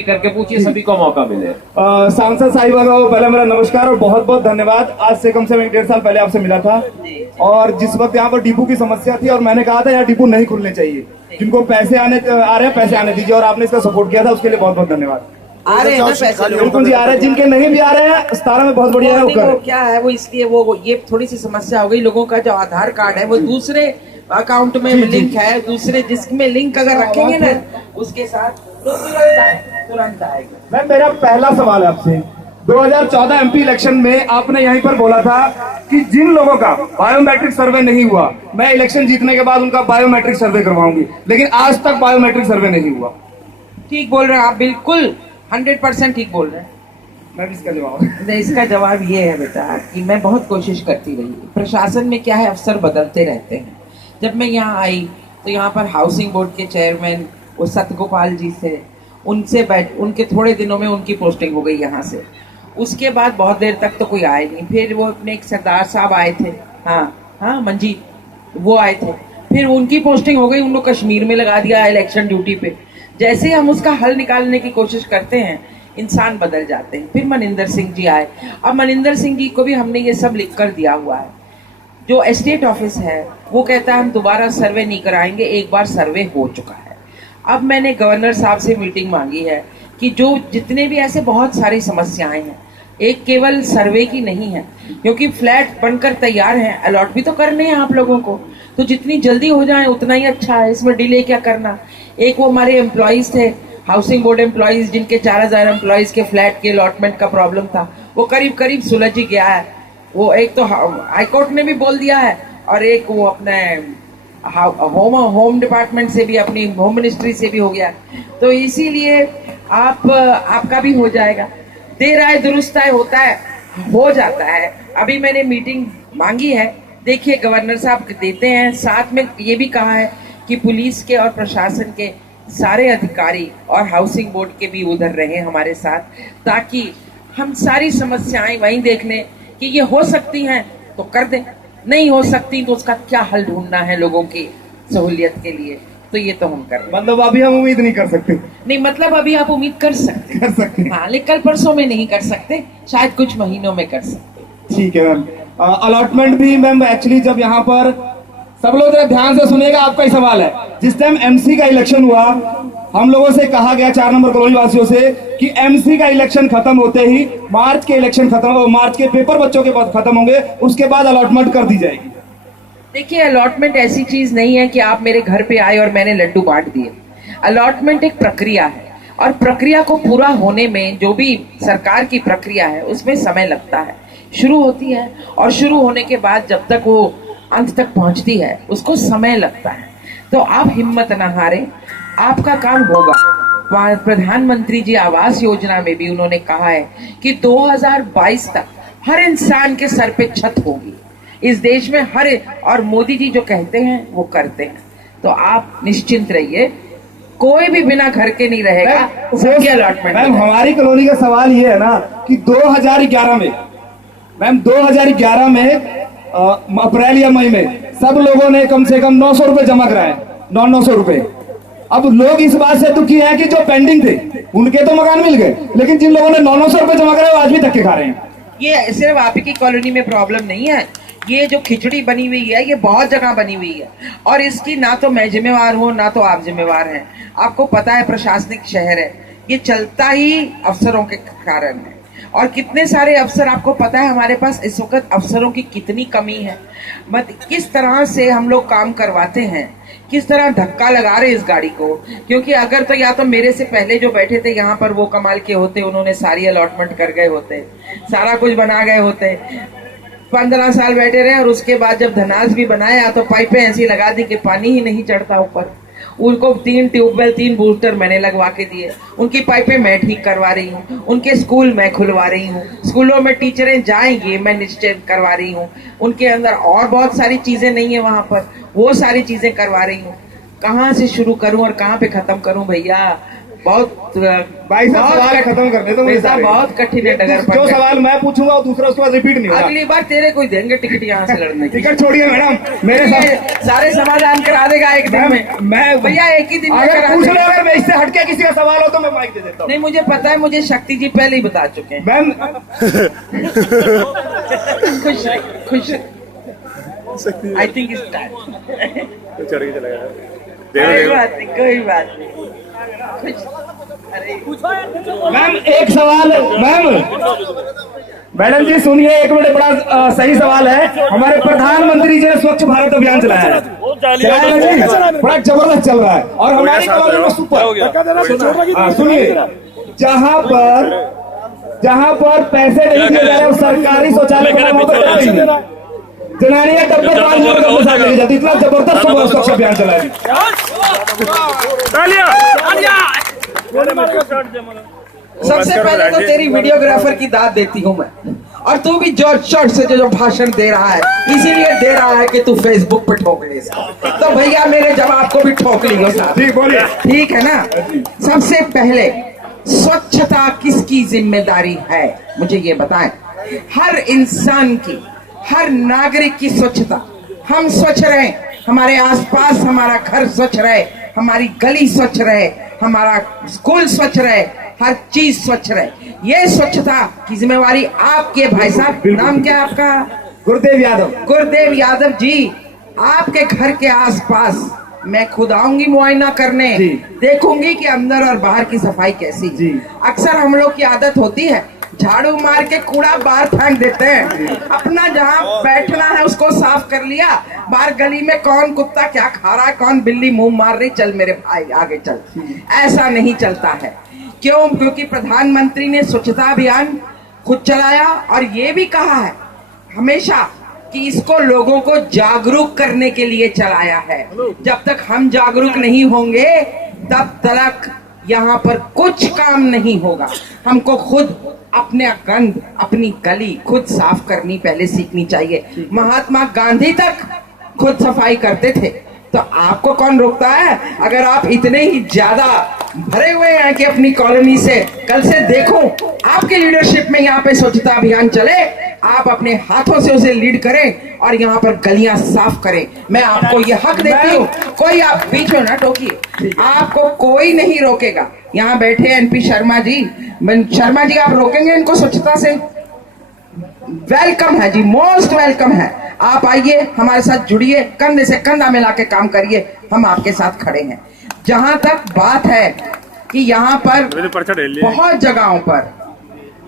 करके पूछिए, सभी को मौका मिले। सांसद साहिबा को पहले मेरा नमस्कार और बहुत बहुत धन्यवाद। आज से कम से कम 1.5 साल पहले आपसे मिला था और जिस वक्त यहाँ पर डिपो की समस्या थी और मैंने कहा था यहाँ डिपो नहीं खुलने चाहिए, जिनको पैसे आ रहे हैं पैसे आने दीजिए, और आपने इसका सपोर्ट किया था, उसके लिए बहुत बहुत धन्यवाद। आ रहे हैं ना पैसे, बिल्कुल जी आ रहे हैं, जिनके नहीं भी आ रहे हैं 17 में बहुत बढ़िया है। वो क्या है, वो इसलिए वो ये थोड़ी सी समस्या हो गई। लोगों का जो आधार कार्ड है वो दूसरे अकाउंट में लिंक है, दूसरे जिसमें लिंक अगर रखेंगे ना उसके साथ तो तुरंत आएगा। मैम मेरा पहला सवाल है आपसे, 2014 एमपी इलेक्शन में आपने यहीं पर बोला था कि जिन लोगों का बायोमेट्रिक सर्वे नहीं हुआ मैं इलेक्शन जीतने के बाद उनका बायोमेट्रिक सर्वे करवाऊंगी, लेकिन आज तक बायोमेट्रिक सर्वे नहीं हुआ। ठीक बोल रहे हैं आप, बिल्कुल 100% ठीक बोल रहे हैं। मैम इसका जवाब? इसका जवाब ये है बेटा कि मैं बहुत कोशिश करती रही। प्रशासन में क्या है, अफसर बदलते रहते हैं। जब मैं यहाँ आई तो यहाँ पर हाउसिंग बोर्ड के चेयरमैन वो सतगोपाल जी से उनके थोड़े दिनों में उनकी पोस्टिंग हो गई यहाँ से। उसके बाद बहुत देर तक तो कोई आए नहीं। फिर वो अपने एक सरदार साहब आए थे, हाँ मंजीत, वो आए थे। फिर उनकी पोस्टिंग हो गई, उनको कश्मीर में लगा दिया इलेक्शन ड्यूटी पे। जैसे हम उसका हल निकालने की कोशिश करते हैं इंसान बदल जाते हैं। फिर मनिंदर सिंह जी आए। अब मनिंदर सिंह जी को भी हमने ये सब लिख कर दिया हुआ है। जो एस्टेट ऑफिस है वो कहता है हम दोबारा सर्वे नहीं कराएंगे, एक बार सर्वे हो चुका है। अब मैंने गवर्नर साहब से मीटिंग मांगी है कि जो जितने भी ऐसे बहुत सारी समस्याएं हैं, एक केवल सर्वे की नहीं है, क्योंकि फ्लैट बनकर तैयार हैं, अलॉट भी तो करने हैं आप लोगों को, तो जितनी जल्दी हो जाए उतना ही अच्छा है, इसमें डिले क्या करना। एक वो हमारे एम्प्लॉयज थे, हाउसिंग बोर्ड एम्प्लॉयज, जिनके 4000 एम्प्लॉयज के फ्लैट के अलॉटमेंट का प्रॉब्लम था, वो करीब करीब सुलझ ही गया है। वो एक तो हाईकोर्ट ने भी बोल दिया है और एक वो अपने होम डिपार्टमेंट से भी, अपनी होम मिनिस्ट्री से भी हो गया। तो इसीलिए आपका भी हो जाएगा। देर आए दुरुस्त आए होता है, हो जाता है। अभी मैंने मीटिंग मांगी है, देखिए गवर्नर साहब देते हैं। साथ में ये भी कहा है कि पुलिस के और प्रशासन के सारे अधिकारी और हाउसिंग बोर्ड के भी उधर रहे हमारे साथ, ताकि हम सारी समस्याएं वहीं देख लें कि ये हो सकती हैं तो कर दें, नहीं हो सकती तो उसका क्या हल ढूंढना है लोगों की सहूलियत के लिए, तो ये तो हम कर रहे हैं। मतलब अभी हम उम्मीद नहीं कर सकते? नहीं, मतलब अभी आप उम्मीद कर सकते हैं। हाँ, लेकिन कल परसों में नहीं कर सकते, शायद कुछ महीनों में कर सकते। ठीक है मैम। अलॉटमेंट भी मैम एक्चुअली जब यहाँ पर सब लोग जरा ध्यान से सुनिएगा, आपका ही सवाल है। जिस टाइम एमसी का इलेक्शन हुआ हम लोगों से कहा गया 4 नंबर कॉलोनी वासियों से कि एमसी का इलेक्शन खत्म होते ही मार्च के इलेक्शन खत्म हो, मार्च के पेपर बच्चों के बाद खत्म होंगे, उसके बाद अलॉटमेंट कर दी जाएगी। देखिए, अलॉटमेंट ऐसी चीज नहीं है कि आप मेरे घर पे आए और मैंने लड्डू बांट दिए। अलॉटमेंट एक प्रक्रिया है और प्रक्रिया को पूरा होने में जो भी सरकार की प्रक्रिया है उसमें समय लगता है। शुरू होती है और शुरू होने के बाद जब तक वो अंत तक पहुंचती है उसको समय लगता है। तो आप हिम्मत ना हारें, आपका काम होगा। प्रधानमंत्री जी आवास योजना में भी उन्होंने कहा है कि 2022 तक हर इंसान के सर पे छत होगी इस देश में, हर, और मोदी जी जो कहते हैं वो करते हैं। तो आप निश्चिंत रहिए, कोई भी बिना घर के नहीं रहेगा, सबकी अलॉटमेंट। मैम हमारी कॉलोनी का सवाल ये है ना कि 2011 में मैम 2011 में अप्रैल या मई में सब लोगों ने कम से कम 900 रुपए जमा कराए, 900 रुपए। अब लोग इस बात से दुखी हैं कि जो पेंडिंग थे उनके तो मकान मिल गए, लेकिन जिन लोगों ने 900 रुपए जमा कराए वो आज भी धक्के खा रहे हैं। ये सिर्फ आप ही की कॉलोनी में प्रॉब्लम नहीं है, ये जो खिचड़ी बनी हुई है ये बहुत जगह बनी हुई है, और इसकी ना तो मैं जिम्मेवार हूँ ना तो आप जिम्मेवार हैं। आपको पता है प्रशासनिक शहर है, ये चलता ही अफसरों के कारण है। और कितने सारे अफसर, आपको पता है हमारे पास इस वक्त अफसरों की कितनी कमी है। किस तरह से हम लोग काम करवाते हैं, किस तरह धक्का लगा रहे इस गाड़ी को। क्योंकि अगर तो या तो मेरे से पहले जो बैठे थे यहाँ पर वो कमाल के होते, उन्होंने सारी अलॉटमेंट कर गए होते, सारा कुछ बना गए होते, 15 साल बैठे रहे और उसके बाद जब धनास भी बनाया तो पाइपें ऐसी लगा दी कि पानी ही नहीं चढ़ता ऊपर। उनको 3 ट्यूबवेल 3 बूस्टर मैंने लगवा के दिए, उनकी पाइपें मैं ठीक करवा रही हूँ, उनके स्कूल मैं खुलवा रही हूँ, स्कूलों में टीचरें जाएंगी मैं निश्चित करवा रही हूँ, उनके अंदर और बहुत सारी चीजें नहीं है वहां पर, वो सारी चीजें करवा रही हूँ। कहाँ से शुरू करूं और कहाँ पे खत्म करूं भैया, बहुत भाई साहब सवाल खत्म कर दे तो मुझे सारे। बहुत कठिन है डगर जो सवाल मैं पूछूंगा वो दूसरा उसके बाद रिपीट नहीं होगा। अगली बार तेरे कोई देंगे टिकट यहाँ से लड़ने की। टिकट छोड़िए मैडम, मेरे साथ सारे समाधान करा देगा एक दिन में। मैं भैया एक ही दिन में अगर करा पूछ देगा। लो, अगर मैं इससे हटके किसी का सवाल हो तो मैं माइक दे देता हूँ। नहीं मुझे पता है, मुझे शक्ति जी पहले ही बता चुके हैं। मैम खुश खुश आई थिंक इस टाइम कोई बात नहीं खुश। अरे मैम एक सवाल, मैडम जी सुनिए एक मिनट, बड़ा सही सवाल है। हमारे प्रधानमंत्री जी ने स्वच्छ भारत अभियान चलाया है, बड़ा जबरदस्त चल रहा है और हमारी कॉलोनी में सुपर। सुनिए, जहाँ पर पैसे नहीं दिए जा रहे सरकारी शौचालय जनानियां डब्बे 5 मिनट का पैसा लेके जाती, इतना जबरदस्त स्वच्छ अभियान चलाया। सबसे पहले तो तेरी वीडियोग्राफर की दाद देती हूँ मैं, और तू भी जॉर्ज शॉर्ट से जो भाषण दे रहा है इसीलिए दे रहा है कि तू फेसबुक पे ठोक ले इसको। तो भैया मेरे जवाब को भी ठोक लियो साहब, जी बोलिए। ठीक है ना। सबसे पहले स्वच्छता किसकी जिम्मेदारी है मुझे ये बताएं। हर इंसान की, हर नागरिक की स्वच्छता। हम स्वच्छ रहें, हमारे आसपास हमारा घर स्वच्छ रहे, हमारी गली स्वच्छ रहे, हमारा स्कूल स्वच्छ रहे, हर चीज स्वच्छ रहे। ये स्वच्छता की जिम्मेवारी आपके भाई साहब, नाम क्या आपका? गुरुदेव यादव। गुरुदेव यादव जी, आपके घर के आसपास मैं खुद आऊंगी मुआयना करने, देखूंगी कि अंदर और बाहर की सफाई कैसी। अक्सर हम लोग की आदत होती है झाड़ू मार के कूड़ा बाहर फेंक देते हैं, अपना जहाँ बैठना है उसको साफ कर लिया, बाहर गली में कौन कुत्ता क्या खा रहा है, कौन बिल्ली मुंह मार रही, चल मेरे भाई आगे चल। ऐसा नहीं चलता है। क्यों? क्योंकि प्रधानमंत्री ने स्वच्छता अभियान खुद चलाया और ये भी कहा है हमेशा कि इसको लोगों को जागरूक करने के लिए चलाया है। जब तक हम जागरूक नहीं होंगे तब तक यहाँ पर कुछ काम नहीं होगा। हमको खुद अपने गंद, अपनी गली खुद साफ करनी पहले सीखनी चाहिए। महात्मा गांधी तक खुद सफाई करते थे, तो आपको कौन रोकता है? अगर आप इतने ही ज्यादा भरे हुए हैं कि अपनी कॉलोनी से, कल से देखो आपके लीडरशिप में यहाँ पे स्वच्छता अभियान चले, आप अपने हाथों से उसे लीड करें और यहाँ पर गलियां साफ करें। मैं आपको ये हक देती हूँ, कोई आप बीच में ना टोकिए, आपको कोई नहीं रोकेगा। यहाँ बैठे एनपी शर्मा जी, शर्मा जी आप रोकेंगे इनको स्वच्छता से? वेलकम है जी, मोस्ट वेलकम है। आप आइए हमारे साथ जुड़िए, कंधे से कंधा मिला के काम करिए, हम आपके साथ खड़े हैं। जहां तक बात है कि यहाँ पर बहुत जगहों पर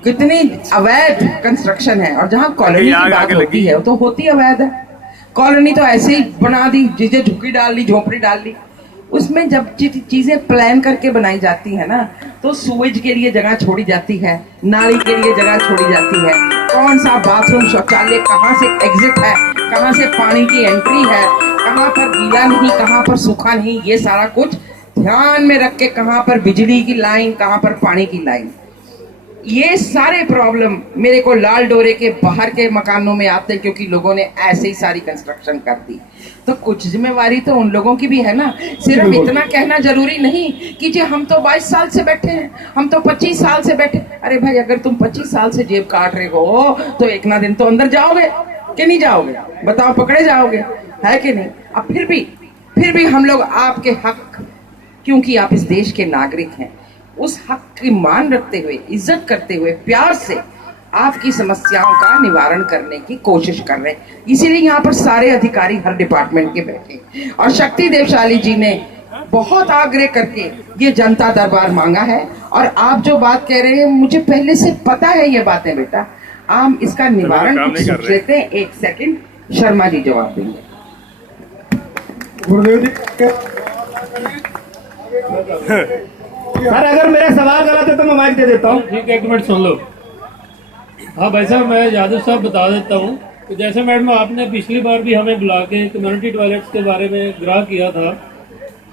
कितनी अवैध कंस्ट्रक्शन है, और जहाँ कॉलोनी की बात होती है वो तो होती अवैध है। कॉलोनी तो ऐसे ही बना दी, जिसे झुग्गी डाल ली, झोपड़ी डाल ली। उसमें जब चीजें प्लान करके बनाई जाती है ना, तो सूवेज के लिए जगह छोड़ी जाती है, नाली के लिए जगह छोड़ी जाती है, कौन सा बाथरूम शौचालय कहाँ से एग्जिट है, कहाँ से पानी की एंट्री है, कहाँ पर गीला नहीं, कहाँ पर सूखा नहीं, ये सारा कुछ ध्यान में रख के, कहाँ पर बिजली की लाइन, कहाँ पर पानी की लाइन, ये सारे प्रॉब्लम मेरे को लाल डोरे के बाहर के मकानों में आते हैं, क्योंकि लोगों ने ऐसे ही सारी कंस्ट्रक्शन कर दी। तो कुछ जिम्मेवारी तो उन लोगों की भी है ना। सिर्फ इतना कहना जरूरी नहीं कि जी हम तो 22 साल से बैठे हैं, हम तो 25 साल से बैठे। अरे भाई, अगर तुम 25 साल से जेब काट रहे हो तो एक ना दिन तो अंदर जाओगे कि नहीं जाओगे? बताओ, पकड़े जाओगे, है कि नहीं? अब फिर भी हम लोग आपके हक, क्योंकि आप इस देश के नागरिक हैं, उस हक की मान रखते हुए, इज्जत करते हुए, प्यार से आपकी समस्याओं का निवारण करने की कोशिश कर रहे हैं। इसीलिए यहाँ पर सारे अधिकारी हर डिपार्टमेंट के बैठे, और शक्ति देवशाली जी ने बहुत आग्रह करके ये जनता दरबार मांगा है। और आप जो बात कह रहे हैं, मुझे पहले से पता है ये बातें बेटा, हम इसका निवारण कुछ सोच लेते हैं। एक सेकंड, शर्मा जी जवाब देंगे। गुरुदेव जी सर, अगर मेरा सवाल गलत है तो मैं माइक दे देता हूँ। ठीक है, एक मिनट सुन लो। हाँ भाई साहब, मैं यादव साहब बता देता हूँ। तो जैसे मैडम आपने पिछली बार भी हमें बुला के कम्युनिटी टॉयलेट्स के बारे में ग्राह किया था,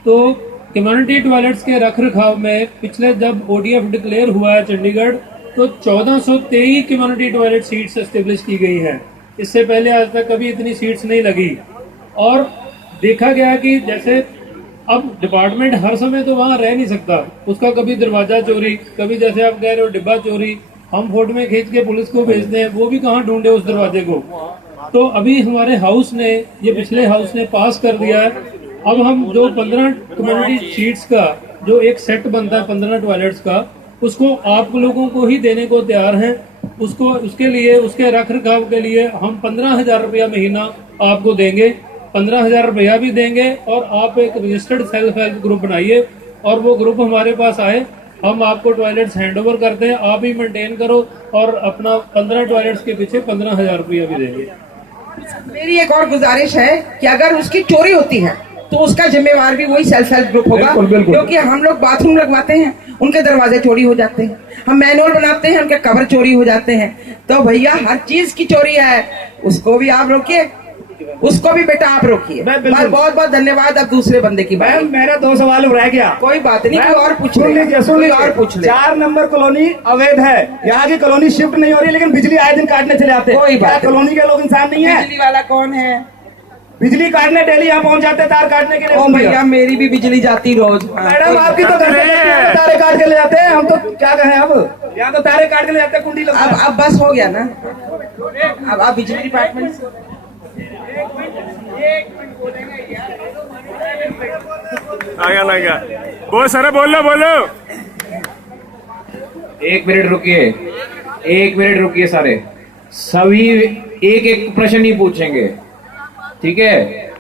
तो कम्युनिटी टॉयलेट्स के रख रखाव में पिछले जब ODF डिक्लेयर हुआ है चंडीगढ़, तो 1423 कम्युनिटी टॉयलेट सीट्स एस्टेब्लिश की गई हैं। इससे पहले आज तक कभी इतनी सीट्स नहीं लगी। और देखा गया कि जैसे अब डिपार्टमेंट हर समय तो वहां रह नहीं सकता, उसका कभी दरवाजा चोरी, कभी जैसे आप कह रहे हो डिब्बा चोरी, हम फोटो में खींच के पुलिस को भेजते हैं, वो भी कहाँ ढूंढे उस दरवाजे को। तो अभी हमारे हाउस ने, ये पिछले हाउस ने पास कर दिया है, अब हम जो 15 कम्युनिटी शीट्स का जो एक सेट बनता है 15 टॉयलेट्स का, उसको आप लोगों को ही देने को तैयार हैं। उसको उसके लिए, उसके रख रखाव के लिए हम 15,000 रुपया महीना आपको देंगे, 15,000 रुपया भी देंगे। और आप एक रजिस्टर्ड सेल्फ हेल्प ग्रुप बनाइए और वो ग्रुप हमारे पास आए, हम आपको टॉयलेट्स हैंड ओवर करते हैं, आप ही मेंटेन करो और अपना 15 टॉयलेट्स के पीछे 15,000 रुपया भी देंगे। मेरी एक और गुजारिश है कि अगर उसकी चोरी होती है तो उसका जिम्मेवार भी वही सेल्फ हेल्प ग्रुप होगा। बिल्कुल, बिल्कुल। क्योंकि हम लोग बाथरूम लगवाते हैं, उनके दरवाजे चोरी हो जाते हैं, हम मैनुअल बनाते हैं, उनके कवर चोरी हो जाते हैं। तो भैया हर चीज की चोरी है, उसको भी आप रोकिए, उसको भी बेटा आप रोकिए। बिल्कुल। बहुत बहुत धन्यवाद। अब दूसरे बंदे की बात। मैम मेरा 2 सवाल रह गया। कोई बात नहीं, मैम, कोई और पूछ सुन ले, लीजिए, सुन कोई लीजिए। और पूछ ले। 4 नंबर कॉलोनी अवैध है, यहाँ की कॉलोनी शिफ्ट नहीं हो रही, लेकिन बिजली आए दिन काटने चले आते हैं। कोई बात क्या नहीं। कॉलोनी के लोग इंसान नहीं है? बिजली वाला कौन है? बिजली काटने डेली यहाँ पहुंच जाते हैं, तार काटने के लिए। ओ भैया मेरी भी बिजली जाती रोज। मैडम आपकी तो घर से जाती है, तारे काट के ले जाते हैं, हम तो क्या कहें अब, यहाँ तो तारे काट के ले जाते हैं, कुंडी लगता है। अब बस हो गया ना, अब आप बिजली डिपार्टमेंट से आ गया बोल सर, बोलो बोलो। 1 मिनट रुकिए, 1 मिनट रुकिए सारे, सभी एक एक प्रश्न ही पूछेंगे, ठीक है?